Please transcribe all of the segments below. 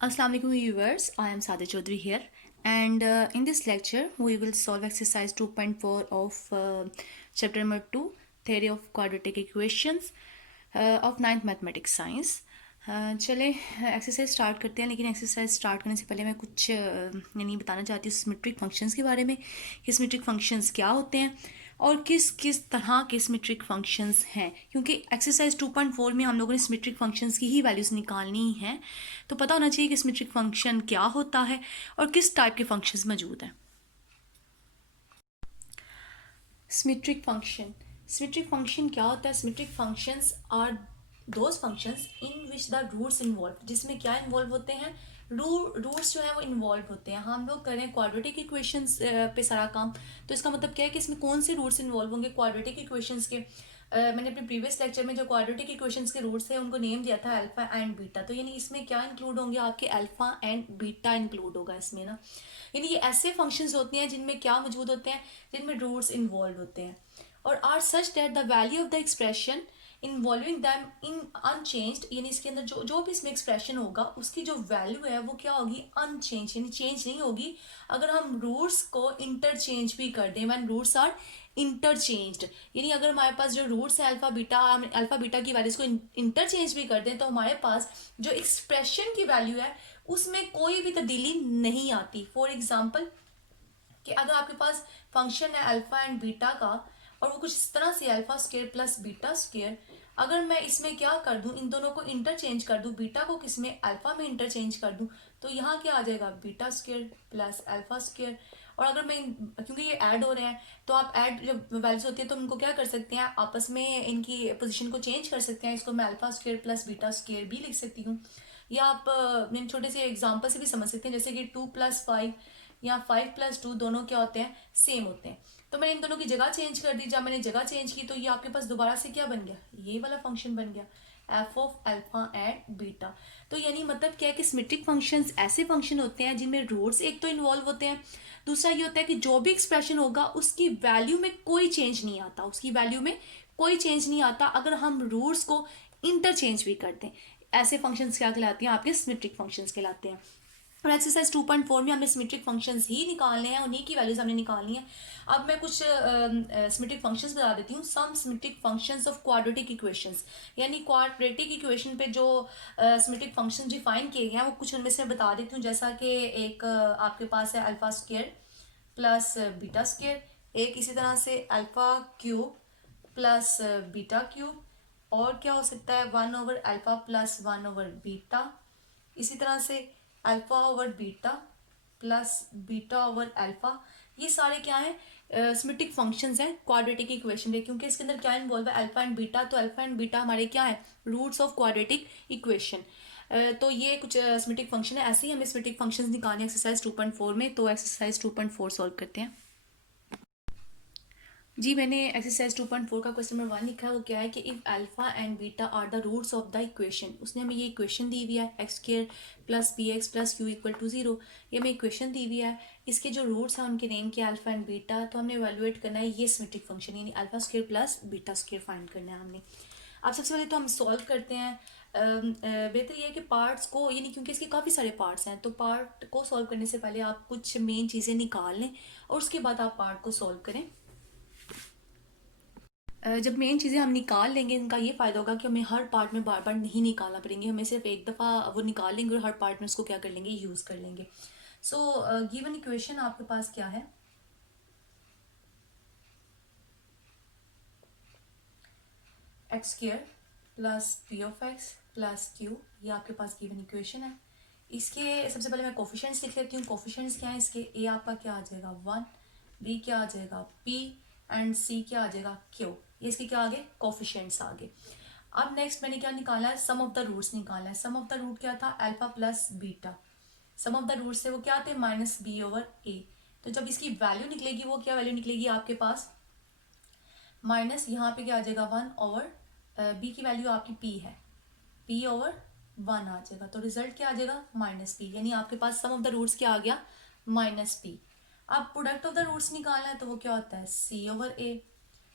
Assalamu alaikum viewers, I am Sada Chaudhary here, and in this lecture we will solve exercise 2.4 of chapter number 2, theory of quadratic equations of ninth mathematics science. चले exercise start करते हैं, लेकिन exercise start करने से पहले मैं कुछ यानी बताना चाहती हूँ सिमेट्रिक फंक्शंस के बारे में कि सिमेट्रिक फंक्शंस क्या होते हैं और किस किस तरह के सिमेट्रिक फंक्शंस हैं, क्योंकि एक्सरसाइज 2.4 में हम लोगों ने सिमेट्रिक फंक्शंस की ही वैल्यूज़ निकालनी है, तो पता होना चाहिए कि सिमेट्रिक फंक्शन क्या होता है और किस टाइप के फंक्शंस मौजूद हैं। सिमेट्रिक फंक्शन क्या होता है? Symmetric functions are those functions in which the roots involve, जिसमें क्या इन्वॉल्व होते हैं? रूट्स जो है वो इन्वॉल्व होते हैं। हम लोग करें क्वाड्रेटिक इक्वेशंस पे सारा काम, तो इसका मतलब क्या है कि इसमें कौन से रूट्स इन्वॉल्व होंगे क्वाड्रेटिक इक्वेशंस के। मैंने अपने प्रीवियस लेक्चर में जो क्वाड्रेटिक इक्वेशंस के रूट्स थे उनको नेम दिया था अल्फा एंड बीटा, तो यानी इसमें क्या इंक्लूड होंगे? आपके अल्फा एंड बीटा इंक्लूड होगा इसमें ना। यानी ये ऐसे फंक्शंस होते हैं जिनमें क्या मौजूद होते हैं? जिनमें रूट्स इन्वॉल्व होते हैं और are such that the value of the expression involving them in unchanged, यानी इसके अंदर जो जो भी इसमें एक्सप्रेशन होगा उसकी जो वैल्यू है वो क्या होगी? अनचेंज, यानी चेंज नहीं होगी अगर हम रूट्स को इंटरचेंज भी कर दें। व्हेन रूट्स आर इंटरचेंज्ड, यानी अगर हमारे पास जो रूट्स है अल्फा बीटा की वैल्यूज को इंटरचेंज भी कर दें तो हमारे पास जो एक्सप्रेशन की वैल्यू है उसमें कोई भी तब्दीली नहीं आती। फॉर एग्जाम्पल कि अगर आपके पास फंक्शन है अल्फा एंड बीटा का और वो कुछ इस तरह से alpha square plus beta square, अगर मैं इसमें क्या कर दूं, इन दोनों को इंटरचेंज कर दूं, बीटा को किस में? अल्फा में इंटरचेंज कर दूं, तो यहाँ क्या आ जाएगा? Beta square plus alpha square. और अगर मैं क्योंकि ये ऐड हो रहे हैं तो आप ऐड जब वैल्यूज होती है तो उनको क्या कर सकते हैं? आपस में इनकी पोजीशन को चेंज कर सकते हैं। इसको मैं alpha square plus beta square भी लिख सकती हूँ, या आप छोटे से एग्जाम्पल से भी समझ सकते हैं, जैसे कि 2+5 या 5+2 दोनों क्या होते हैं? सेम होते हैं। तो मैंने इन दोनों की जगह चेंज कर दी। जब मैंने जगह चेंज की तो ये आपके पास दोबारा से क्या बन गया? ये वाला फंक्शन बन गया F of alpha and beta. तो यानी मतलब क्या है कि सिमेट्रिक फंक्शंस ऐसे फंक्शन होते हैं जिनमें रूट्स एक तो इन्वॉल्व होते हैं, दूसरा ये होता है कि जो भी एक्सप्रेशन होगा उसकी वैल्यू में कोई चेंज नहीं आता, उसकी वैल्यू में कोई चेंज नहीं आता अगर हम रूट्स को इंटरचेंज भी करते हैं। ऐसे फंक्शंस क्या कहलाते हैं? आपके सिमेट्रिक फंक्शंस कहलाते हैं। और एक्सरसाइज 2.4 में हमें सिमेट्रिक फंक्शंस ही निकालने हैं, उन्हीं की वैल्यूज हमने निकालनी है। अब मैं कुछ सिमेट्रिक फंक्शंस बता देती हूँ। Some symmetric functions of quadratic equations, यानी क्वाड्रेटिक इक्वेशन पे जो सिमेट्रिक फंक्शन डिफाइन किए गए हैं वो कुछ उनमें से बता देती हूँ। जैसा कि एक आपके पास है alpha square plus beta square, एक इसी तरह से alpha cube plus beta cube, और क्या हो सकता है? 1/अल्फा प्लस 1/बीटा, इसी तरह से alpha over beta plus beta over alpha. ये सारे क्या है? सिमेट्रिक फंक्शंस हैं क्वाड्रेटिक इक्वेशन के, क्योंकि इसके अंदर क्या इन्वॉल्व है? Alpha and beta. तो अल्फा एंड बीटा हमारे क्या है? Roots of quadratic equation. तो ये कुछ सिमेट्रिक फंक्शन है। ऐसे ही हमें सिमेट्रिक फंक्शंस निकालने एक्सरसाइज 2.4 में, तो एक्सरसाइज 2.4 सॉल्व करते हैं। जी, मैंने एक्सरसाइज 2.4 का क्वेश्चन नंबर 1 लिखा है। वो क्या है कि if alpha and beta are the roots of the equation, उसने हमें ये इक्वेशन दी हुई है X square plus B X plus Q equal to 0। ये हमें इक्वेशन दी हुई है, इसके जो रूट्स हैं उनके नेम के अल्फा एंड बीटा। तो हमने एवेलुएट करना है ये सिमेट्रिक फंक्शन, यानी alpha square plus beta square find करना है हमने। अब सबसे पहले तो हम सॉल्व करते हैं। बेहतर ये है कि पार्ट्स को, यानी क्योंकि इसके काफ़ी सारे पार्ट्स हैं, तो पार्ट को सॉल्व करने से पहले आप कुछ मेन चीज़ें निकाल लें और उसके बाद आप पार्ट को सॉल्व करें। जब मेन चीज़ें हम निकाल लेंगे इनका ये फ़ायदा होगा कि हमें हर पार्ट में बार बार नहीं निकालना पड़ेंगे, हमें सिर्फ एक दफ़ा वो निकाल लेंगे और हर पार्ट में उसको क्या कर लेंगे? यूज़ कर लेंगे। सो गिवन इक्वेशन आपके पास क्या है? X square plus P of x plus Q, ये आपके पास गिवन इक्वेशन है। इसके सबसे पहले मैं कोफिशिएंट्स लिख लेती हूँ। कोफिशिएंट्स क्या है इसके? ए आपका क्या आ जाएगा? 1, बी क्या आ जाएगा? पी, एंड सी क्या आ जाएगा? क्यू। ये इसके क्या आगे? कोफिशिएंट्स आगे। अब नेक्स्ट मैंने क्या निकाला है? सम ऑफ द रूट्स निकाला है। सम ऑफ द रूट क्या था? Alpha plus beta. Sum of the root से वो क्या आते हैं? Minus B over A. तो जब इसकी वैल्यू निकलेगी वो क्या वैल्यू निकलेगी आपके पास? माइनस यहाँ पे क्या आ जाएगा? 1/, बी की वैल्यू आपकी पी है, p/1 आ जाएगा। तो रिजल्ट क्या आ जाएगा? माइनस पी, यानी आपके पास सम ऑफ द रूट्स क्या आ गया? Minus P. अब प्रोडक्ट ऑफ द रूट्स निकालना है तो वो क्या होता है? c/a।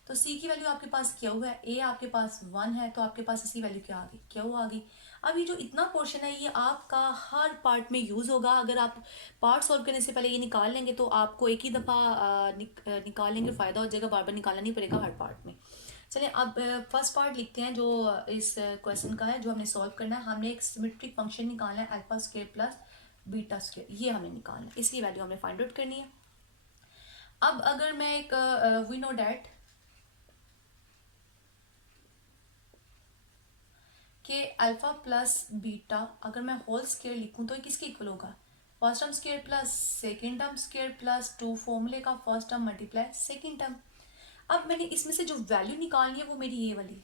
तो सी की वैल्यू आपके पास क्यू है, ए आपके पास 1 है, तो आपके पास इसी वैल्यू क्या आ गई, क्यू आ गई। अब ये जो इतना पोर्शन है ये आपका हर पार्ट में यूज़ होगा। अगर आप पार्ट सॉल्व करने से पहले ये निकाल लेंगे तो आपको एक ही दफ़ा निकाल लेंगे, फ़ायदा हो जाएगा, बार बार निकालना नहीं पड़ेगा हर पार्ट में। चलिए अब फर्स्ट पार्ट लिखते हैं जो इस क्वेश्चन का है, जो हमने सॉल्व करना है। हमने एक सिमेट्रिक फंक्शन निकालना है alpha square plus beta square, ये हमने निकालना है, इसकी वैल्यू हमने फाइंड आउट करनी है। अब अगर मैं एक वी नो डैट कि अल्फा प्लस बीटा अगर मैं होल स्क्वायर लिखूं तो ये किसके इक्वल होगा, first term square plus second term square plus 2 फॉर्मूले का first term multiply second term. अब मैंने इसमें से जो वैल्यू निकालनी है वो मेरी ये वाली,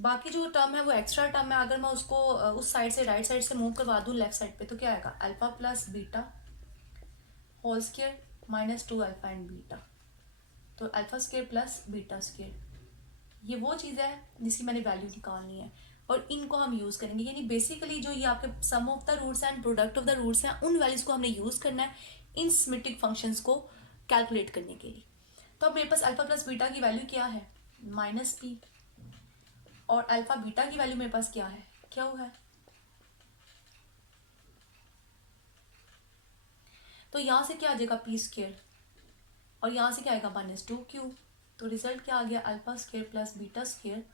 बाकी जो टर्म है वो एक्स्ट्रा टर्म है। अगर मैं उसको उस साइड से राइट साइड से मूव करवा दूं लेफ्ट साइड पे तो क्या आएगा, alpha plus beta whole square minus 2 alpha and beta, तो alpha square plus beta square, ये वो चीज़ है जिसकी मैंने वैल्यू निकालनी है और इनको हम यूज़ करेंगे। यानी बेसिकली जो ये आपके sum of the roots and product of the roots हैं उन वैल्यूज़ को हमने यूज़ करना है इन सिमेट्रिक फंक्शंस को कैलकुलेट करने के लिए। तो अब मेरे पास अल्फा प्लस बीटा की वैल्यू क्या है, माइनस पी, और अल्फा बीटा की वैल्यू मेरे पास क्या है, क्यू है। तो यहाँ से क्या आ जाएगा पी स्क्वायर और यहाँ से क्या आएगा माइनस 2q, तो रिजल्ट क्या आ गया, alpha square plus beta square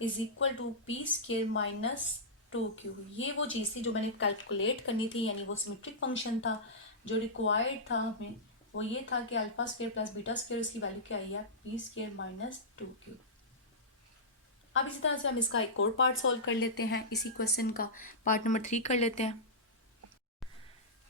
is equal to P square minus 2q। ये वो चीज़ थी जो मैंने कैलकुलेट करनी थी, यानी वो सिमेट्रिक फंक्शन था जो रिक्वायर्ड था हमें, वो ये था कि alpha square plus beta square उसकी वैल्यू क्या आई है, पी स्क्वायर माइनस 2q। अब इसी तरह से हम इसका एक और पार्ट सॉल्व कर लेते हैं, इसी क्वेश्चन का पार्ट नंबर 3 कर लेते हैं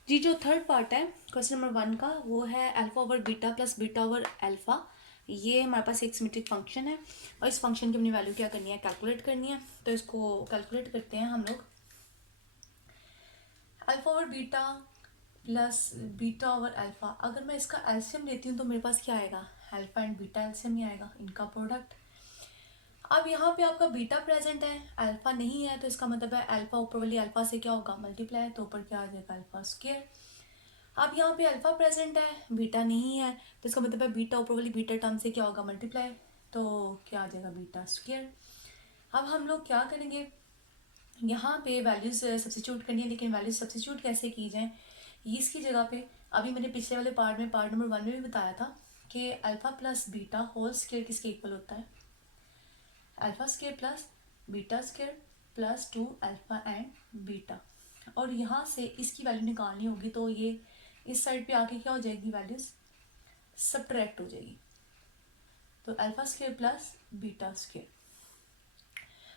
जी। जो थर्ड पार्ट है क्वेश्चन नंबर 1 का वो है alpha over beta plus beta over alpha. ये हमारे पास एक सिमेट्रिक फंक्शन है और इस फंक्शन की अपनी वैल्यू क्या करनी है, कैलकुलेट करनी है। तो इसको कैलकुलेट करते हैं हम लोग। Alpha over beta plus beta over alpha, अगर मैं इसका एलसीएम लेती हूँ तो मेरे पास क्या आएगा, अल्फा एंड बीटा एलसीएम ही आएगा, इनका प्रोडक्ट। अब यहाँ पे आपका बीटा प्रेजेंट है, अल्फा नहीं है, तो इसका मतलब है अल्फा ऊपर वाली अल्फा से क्या होगा, मल्टीप्लाई, तो ऊपर क्या आ जाएगा, अल्फा स्क्वायर। अब यहाँ पे अल्फा प्रेजेंट है, बीटा नहीं है, तो इसका मतलब है बीटा ऊपर वाली बीटा टर्म से क्या होगा, मल्टीप्लाई, तो क्या आ जाएगा, बीटा स्क्वायर। अब हम लोग क्या करेंगे, यहाँ पे वैल्यूज सब्स्टिट्यूट करनी है, लेकिन वैल्यूज सब्स्टिट्यूट कैसे की जाए, इसकी जगह पे अभी मैंने पिछले वाले पार्ट में पार्ट नंबर 1 में भी बताया था कि alpha plus beta whole square किसके इक्वल होता है, alpha square plus beta square plus 2 alpha and beta. और यहाँ से इसकी वैल्यू निकालनी होगी, तो ये इस साइड पे आके क्या हो जाएगी, वैल्यूज सब्ट्रैक्ट हो जाएगी, तो alpha square plus beta square.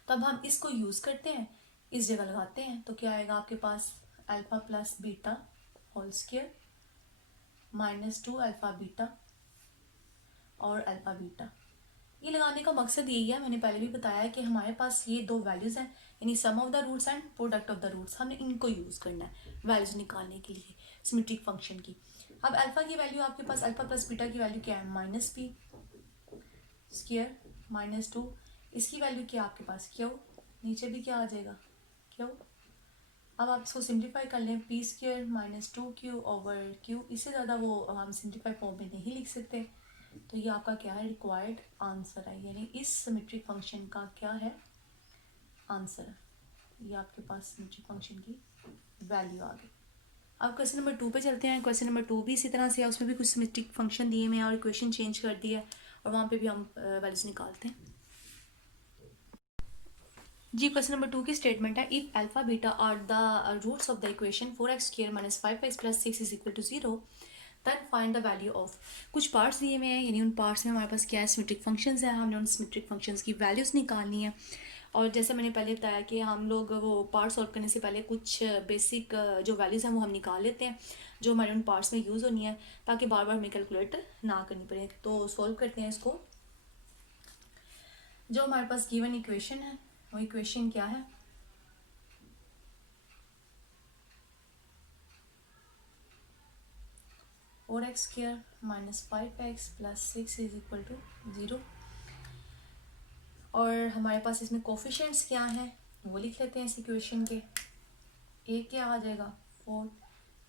तो अब हम इसको यूज़ करते हैं, इस जगह लगाते हैं, तो क्या आएगा आपके पास, alpha plus beta whole square minus 2 alpha beta और अल्फा बीटा। ये लगाने का मकसद यही है, मैंने पहले भी बताया है कि हमारे पास ये दो वैल्यूज़ हैं, यानी sum of the roots and product of the roots, हमने इनको यूज़ करना है वैल्यूज निकालने के लिए सिमेट्रिक फंक्शन की। अब अल्फा की वैल्यू आपके पास, अल्फा प्लस बीटा की वैल्यू क्या है, माइनस पी स्क्वायर माइनस 2, इसकी वैल्यू क्या आपके पास, क्यू, नीचे भी क्या आ जाएगा, क्यू। अब आप इसको सिंप्लीफाई कर लें, P square minus 2q over Q, इससे ज़्यादा वो हम सिंप्लीफाई फॉर्म में नहीं लिख सकते, तो ये आपका क्या है, रिक्वायर्ड आंसर है, यानी इस सिमेट्रिक फंक्शन का क्या है, आंसर है। ये आपके पास सिमेट्रिक फंक्शन की वैल्यू आ गई। अब क्वेश्चन नंबर 2 पे चलते हैं। क्वेश्चन नंबर 2 भी इसी तरह से है, उसमें भी कुछ सिमेट्रिक फंक्शन दिए हुए हैं और इक्वेशन चेंज कर दिया है और वहाँ पे भी हम वैल्यूज निकालते हैं जी। क्वेश्चन नंबर 2 की स्टेटमेंट है, if alpha beta are the roots of the equation 4x square minus 5x plus 6 is equal to 0 then find the value of. कुछ पार्ट्स दिए हुए हैं, यानी उन पार्ट्स में हमारे पास क्या है, सिमेट्रिक फंक्शंस हैं, हमने उन सिमेट्रिक फंक्शंस की वैल्यूज़ निकालनी है। और जैसे मैंने पहले बताया कि हम लोग वो पार्ट सॉल्व करने से पहले कुछ बेसिक जो वैल्यूज़ हैं वो हम निकाल लेते हैं जो हमारे उन पार्ट्स में यूज़ होनी है, ताकि बार बार हमें कैलकुलेट ना करनी पड़े। तो सॉल्व करते हैं इसको। जो हमारे पास गिवन इक्वेशन है वो इक्वेशन क्या है, 4x square minus 5x plus 6 is equal to 0। और हमारे पास इसमें कोफिशिएंट्स क्या हैं वो लिख लेते हैं इस इक्वेशन के। a क्या आ जाएगा 4,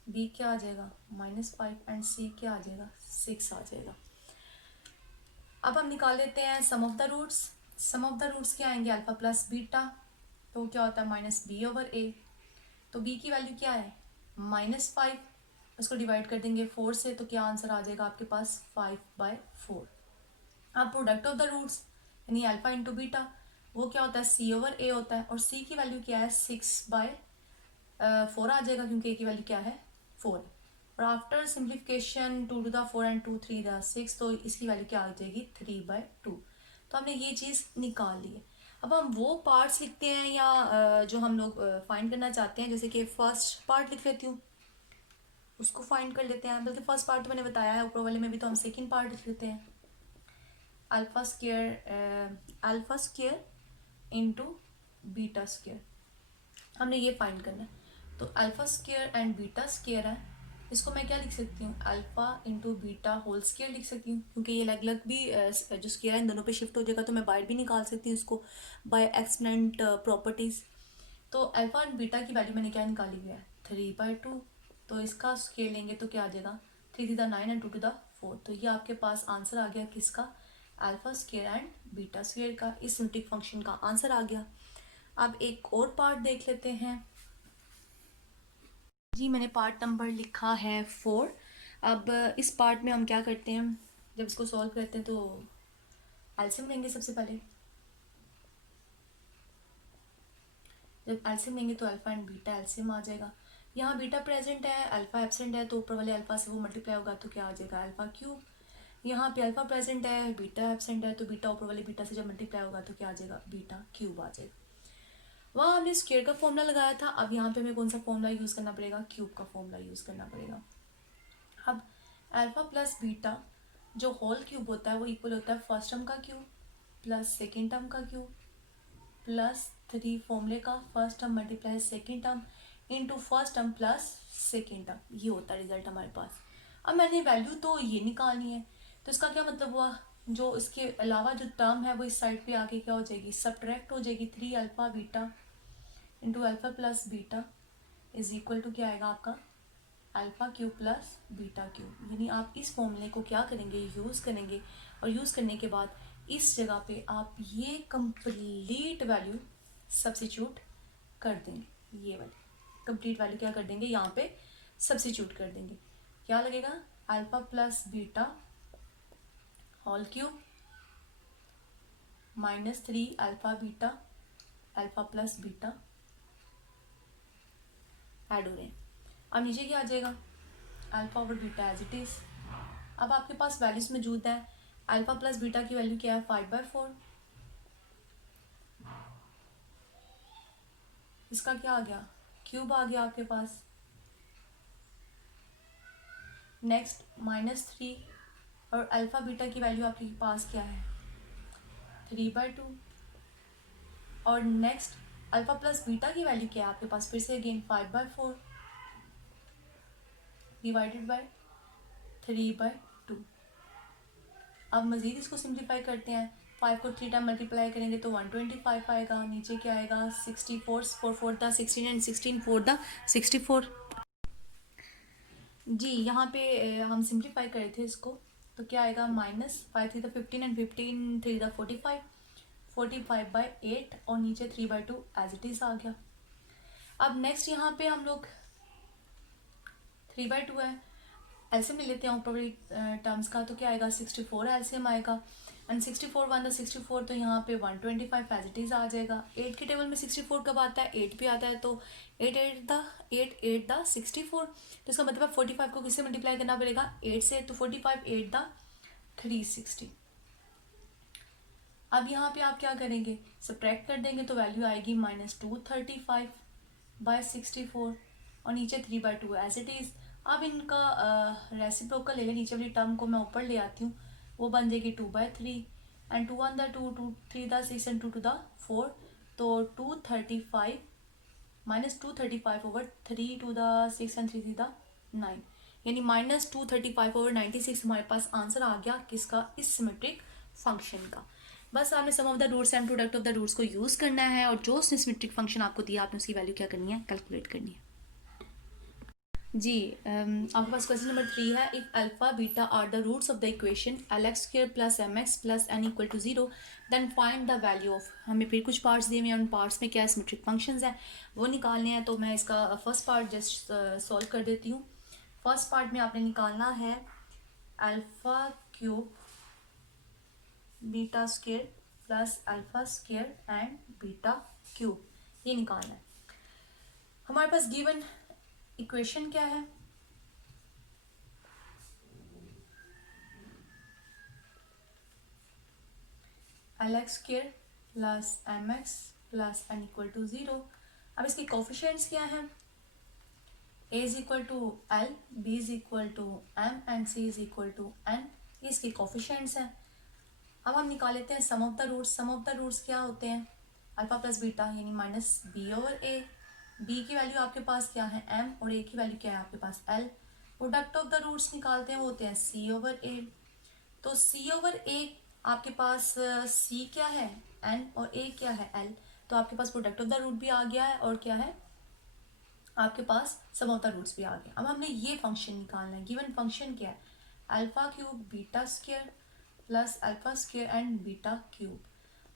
b क्या आ जाएगा -5 एंड c क्या आ जाएगा 6 आ जाएगा। अब हम निकाल लेते हैं sum of the roots. Sum of the roots क्या आएंगे, अल्फा प्लस बीटा, तो क्या होता है माइनस बी ओवर ए। तो बी की वैल्यू क्या है -5, उसको डिवाइड कर देंगे 4 से, तो क्या आंसर आ जाएगा आपके पास 5/4। अब प्रोडक्ट ऑफ द रूट्स यानी अल्फा इंटू बीटा, वो क्या होता है सी ओवर ए होता है, और सी की वैल्यू क्या है 6/4 आ जाएगा, क्योंकि ए की वैल्यू क्या है 4 है। और after simplification 2 to the 4 and 2 3 the 6, तो इसकी वैल्यू क्या आ जाएगी 3/2। तो हमने ये चीज़ निकाल ली है। अब हम वो पार्ट्स लिखते हैं या जो हम लोग फाइंड करना चाहते हैं, जैसे कि फर्स्ट पार्ट लिख लेती हूँ, उसको फाइंड कर लेते हैं। बल्कि फर्स्ट पार्ट तो मैंने बताया है ऊपर वाले में भी, तो हम सेकेंड पार्ट लिख लेते हैं। Alpha square into beta square, हमने ये फाइंड करना है। तो alpha square and beta square है, इसको मैं क्या लिख सकती हूँ alpha into beta whole square लिख सकती हूँ, क्योंकि ये अलग अलग भी जो स्क्वेयर है इन दोनों पे शिफ्ट हो जाएगा, तो मैं बाहर भी निकाल सकती हूँ इसको बाय एक्सपोनेंट प्रॉपर्टीज। तो अल्फा एंड बीटा की वैल्यू मैंने क्या निकाली हुई है 3/2, तो इसका स्क्वेयर लेंगे तो क्या आ जाएगा 3 to the 9 and 2 to the 4। तो ये आपके पास आंसर आ गया किसका, alpha square and beta square का, इस सिमेट्रिक फंक्शन का आंसर आ गया। अब एक और पार्ट देख लेते हैं जी। मैंने पार्ट नंबर लिखा है 4। अब इस पार्ट में हम क्या करते हैं, जब इसको सॉल्व करते हैं तो एलसीएम लेंगे सबसे पहले। जब एलसीएम लेंगे तो अल्फा एंड बीटा एलसीएम आ जाएगा। यहाँ बीटा प्रेजेंट है, अल्फा एब्सेंट है, तो ऊपर वाले अल्फा से वो मल्टीप्लाई होगा, तो क्या आ जाएगा अल्फा क्यूब। यहाँ पे अल्फा प्रेजेंट है, बीटा एब्सेंट है, तो बीटा ऊपर वाले बीटा से जब मल्टीप्लाई होगा तो क्या आ जाएगा बीटा क्यूब आ जाएगा। वहाँ हमने स्क्वायर का फॉर्मूला लगाया था, अब यहाँ पे हमें कौन सा फॉर्मूला यूज़ करना पड़ेगा, क्यूब का फॉर्मूला यूज़ करना पड़ेगा। अब अल्फा प्लस बीटा जो होल क्यूब होता है वो इक्वल होता है फर्स्ट टर्म का क्यूब प्लस सेकेंड टर्म का क्यूब प्लस 3 फॉर्मूले का first term multiply second term into first term plus second term, ये होता है रिजल्ट हमारे पास। अब मैंने वैल्यू तो ये निकालनी है, तो इसका क्या मतलब हुआ, जो इसके अलावा जो टर्म है वो इस साइड पे आके क्या हो जाएगी सब्ट्रैक्ट हो जाएगी। 3 alpha beta into alpha plus beta is equal to क्या आएगा आपका alpha cube plus beta cube. यानी आप इस फॉर्मूले को क्या करेंगे यूज़ करेंगे, और यूज़ करने के बाद इस जगह पे आप ये कंप्लीट वैल्यू सब्सिट्यूट कर देंगे। ये वाली कंप्लीट वैल्यू क्या कर देंगे यहाँ पे सब्सिट्यूट कर देंगे। क्या लगेगा alpha plus beta whole cube -3 alpha beta alpha plus beta add हो रहे हैं। अब नीचे क्या आ जाएगा alpha over beta as it is. अब आपके पास वैल्यूज मौजूद है, अल्फा प्लस बीटा की वैल्यू क्या है 5/4, इसका क्या आ गया क्यूब आ गया आपके पास। नेक्स्ट -3 और अल्फा बीटा की वैल्यू आपके पास क्या है 3/2, और नेक्स्ट अल्फा प्लस बीटा की वैल्यू क्या है आपके पास फिर से अगेन 5/4 डिवाइडेड बाय 3/2। अब मज़ीद इसको सिंप्लीफाई करते हैं, 5 को 3 टाइम मल्टीप्लाई करेंगे तो 125 आएगा। नीचे क्या आएगा 64 4 4 द 16 एंड 16 4 द 64। जी यहाँ पे हम सिंप्लीफाई करे थे इसको, तो क्या आएगा -5 3 द 15 एंड 15 3 द 45 45/8 और नीचे 3/2 एज इट इज़ आ गया। अब नेक्स्ट यहाँ पे हम लोग 3/2 है, एलसीएम ले लेते हैं ऊपर वाली टर्म्स का, तो क्या आएगा 64 एलसीएम आएगा एंड 64 1 द 64, तो यहाँ पे 125 एज इट इज़ आ जाएगा। 8 के टेबल में 64 कब आता है 8 भी आता है, तो 8 8 द 64, तो इसका मतलब 45 को किससे मल्टीप्लाई करना पड़ेगा 8 से, तो 45 8 द 360। अब यहाँ पे आप क्या करेंगे सब्ट्रैक्ट कर देंगे, तो वैल्यू आएगी -235/64 और नीचे 3/2 एज इट इज़। अब इनका रेसिप्रोकल ले लें, नीचे वाली टर्म को मैं ऊपर ले आती हूँ, वो बन जाएगी 2/3 and 2 1 the 2 2 3 the 6 and 2 2 the 4, तो 235 -235 ओवर 3 2 द 6 एंड 3 3 द 9, यानी -235 ओवर 96 हमारे पास आंसर आ गया किसका इस सिमेट्रिक फंक्शन का। बस आपने sum of the roots and product of the roots को यूज़ करना है, और जो उसने सिमेट्रिक फंक्शन आपको दिया आपने उसकी वैल्यू क्या करनी है कैलकुलेट करनी है। जी आपके पास क्वेश्चन नंबर 3 है। If alpha beta are the roots of the equation LX² plus MX plus n equal to 0 then find the value of. हमें फिर कुछ पार्ट्स दिए हुए हैं, उन पार्ट्स में क्या सिमेट्रिक फंक्शंस हैं वो निकालने हैं। तो मैं इसका फर्स्ट पार्ट जस्ट सॉल्व कर देती हूँ। फर्स्ट पार्ट में आपने निकालना है alpha cube beta square plus alpha square and beta cube, ये निकालना है। हमारे पास गिवन इक्वेशन क्या है, LX² plus MX plus n equal to 0। अब इसके कोफिशिएंट्स क्या हैं, A is equal to L, B is equal to M and C is equal to N, ये इसके कोफिशिएंट्स हैं। अब हम निकाल लेते हैं sum of the roots. Sum of the roots क्या होते हैं, अल्फा प्लस बीटा यानी minus B over A. B की वैल्यू आपके पास क्या है m, और a की वैल्यू क्या है आपके पास l। Product of the roots निकालते हैं वो होते हैं c ओवर a। तो c ओवर a आपके पास c क्या है n और a क्या है l, तो आपके पास प्रोडक्ट ऑफ द रूट भी आ गया है और क्या है आपके पास सम ऑफ द रूट्स भी आ गए। अब हमने ये फंक्शन निकालना है। गिवन फंक्शन क्या है, alpha cube beta square plus alpha square and beta cube.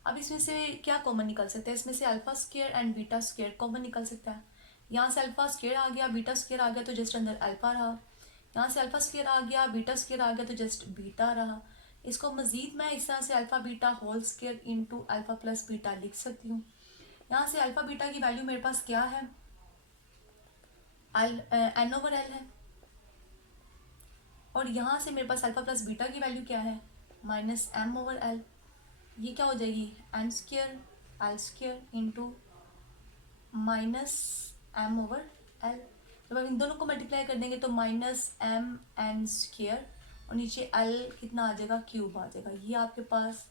अब इसमें से क्या कॉमन निकल सकता है, इसमें से alpha square and beta square common निकल सकता है। यहाँ से अल्फा स्क्वायर आ गया, बीटा स्क्वायर आ गया तो जस्ट अंदर अल्फा रहा। यहाँ से अल्फा स्क्वायर आ गया, बीटा स्क्वायर आ गया तो जस्ट बीटा रहा। इसको मजीद मैं इस तरह से alpha beta whole square into alpha plus beta लिख सकती हूँ। यहाँ से अल्फा बीटा की वैल्यू मेरे पास क्या है, n ओवर l है, और यहाँ से मेरे पास अल्फा प्लस बीटा की वैल्यू क्या है, माइनस m ओवर l। ये क्या हो जाएगी, n square l square into minus m over l। जब हम इन दोनों को मल्टीप्लाई कर देंगे तो माइनस m n स्क्वायर और नीचे l कितना आ जाएगा, क्यूब आ जाएगा। ये आपके पास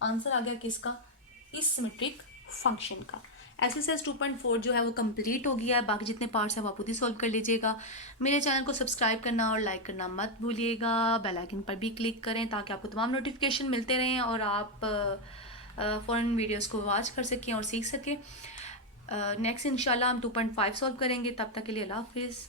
आंसर आ गया किसका, इस सिमेट्रिक फंक्शन का। एक्सरसाइज 2.4 जो है वो कंप्लीट हो गया है। बाकी जितने पार्ट्स हैं वो आप खुद ही सॉल्व कर लीजिएगा। मेरे चैनल को सब्सक्राइब करना और लाइक करना मत भूलिएगा। बेल आइकन पर भी क्लिक करें ताकि आपको तमाम नोटिफिकेशन मिलते रहें और आप फ़ौरन वीडियोस को वॉच कर सकें और सीख सकें। नेक्स्ट इंशाल्लाह हम 2.5 सॉल्व करेंगे। तब तक के लिए अल्लाह हाफिज़।